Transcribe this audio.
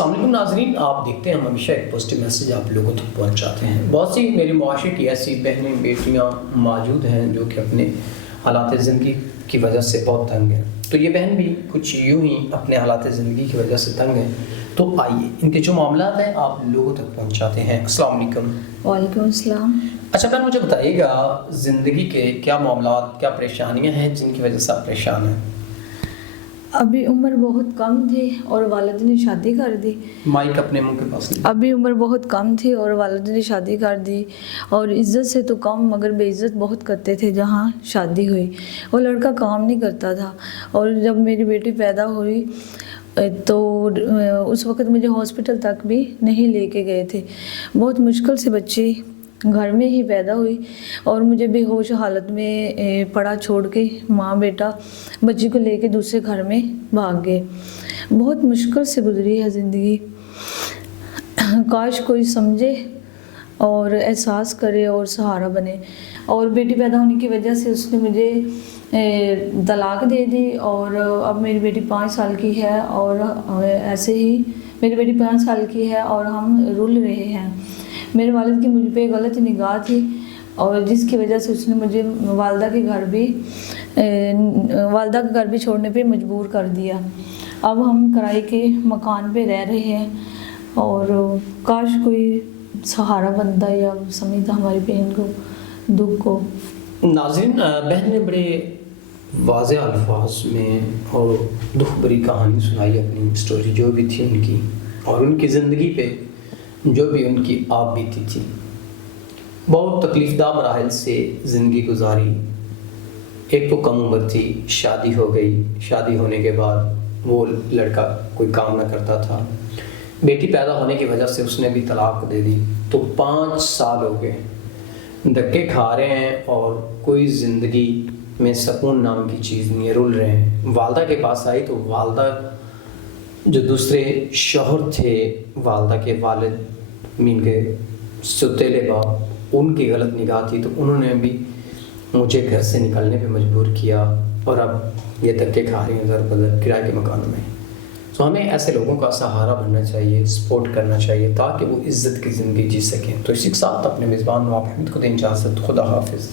السلام علیکم ناظرین، آپ دیکھتے ہیں ہم ہمیشہ ایک پازیٹیو میسیج آپ لوگوں تک پہنچاتے ہیں۔ بہت سی میرے معاشرے کی ایسی بہنیں بیٹیاں موجود ہیں جو کہ اپنے حالات زندگی کی وجہ سے بہت تنگ ہیں، تو یہ بہن بھی کچھ یوں ہی اپنے حالات زندگی کی وجہ سے تنگ ہیں، تو آئیے ان کے جو معاملات ہیں آپ لوگوں تک پہنچاتے ہیں۔ السلام علیکم۔ وعلیکم السلام۔ اچھا بہن، مجھے بتائیے گا زندگی کے کیا معاملات، کیا پریشانیاں ہیں جن کی وجہ سے آپ پریشان ہیں؟ ابھی عمر بہت کم تھی اور والد نے شادی کر دی۔ مائک اپنے منہ کے پاس نہیں۔ ابھی عمر بہت کم تھی اور والد نے شادی کر دی، اور عزت سے تو کم مگر بے عزت بہت کرتے تھے جہاں شادی ہوئی۔ وہ لڑکا کام نہیں کرتا تھا، اور جب میری بیٹی پیدا ہوئی تو اس وقت مجھے ہاسپٹل تک بھی نہیں لے کے گئے تھے۔ بہت مشکل سے بچی گھر میں ہی پیدا ہوئی، اور مجھے بے ہوش حالت میں پڑا چھوڑ کے ماں بیٹا بچی کو لے کے دوسرے گھر میں بھاگ گئے۔ بہت مشکل سے گزری ہے زندگی۔ کاش کوئی سمجھے اور احساس کرے اور سہارا بنے۔ اور بیٹی پیدا ہونے کی وجہ سے اس نے مجھے طلاق دے دی، اور اب میری بیٹی 5 سال کی ہے، اور ایسے ہی میری بیٹی 5 سال کی ہے اور ہم رول رہے ہیں۔ میرے والد کی مجھ پہ غلط نگاہ تھی، اور جس کی وجہ سے اس نے مجھے والدہ کے گھر بھی چھوڑنے پہ مجبور کر دیا۔ اب ہم کرائے کے مکان پہ رہ رہے ہیں، اور کاش کوئی سہارا بنتا یا سمجھتا ہماری بہن کو، دکھ کو۔ ناظرین، بہن نے بڑے واضح الفاظ میں اور دکھ بری کہانی سنائی، اپنی سٹوری جو بھی تھی ان کی، اور ان کی زندگی پہ جو بھی ان کی آپ بیتی تھی۔ بہت تکلیف دہ مراحل سے زندگی گزاری۔ ایک تو کم عمر تھی، شادی ہو گئی، شادی ہونے کے بعد وہ لڑکا کوئی کام نہ کرتا تھا، بیٹی پیدا ہونے کی وجہ سے اس نے بھی طلاق دے دی، تو 5 سال ہو گئے دھکے کھا رہے ہیں، اور کوئی زندگی میں سکون نام کی چیز نہیں ہے، رول رہے ہیں۔ والدہ کے پاس آئی تو والدہ جو دوسرے شوہر تھے، والدہ کے والد مین کے سوتیلے باپ، ان کی غلط نگاہ تھی، تو انہوں نے بھی مجھے گھر سے نکلنے پہ مجبور کیا، اور اب یہ دھکے کھا رہی ہیں در بدر کرائے کے مکانوں میں۔ تو ہمیں ایسے لوگوں کا سہارا بننا چاہیے، سپورٹ کرنا چاہیے، تاکہ وہ عزت کی زندگی جی سکیں۔ تو اسی کے ساتھ اپنے میزبان نواب احمد کو دیں اجازت۔ خدا حافظ۔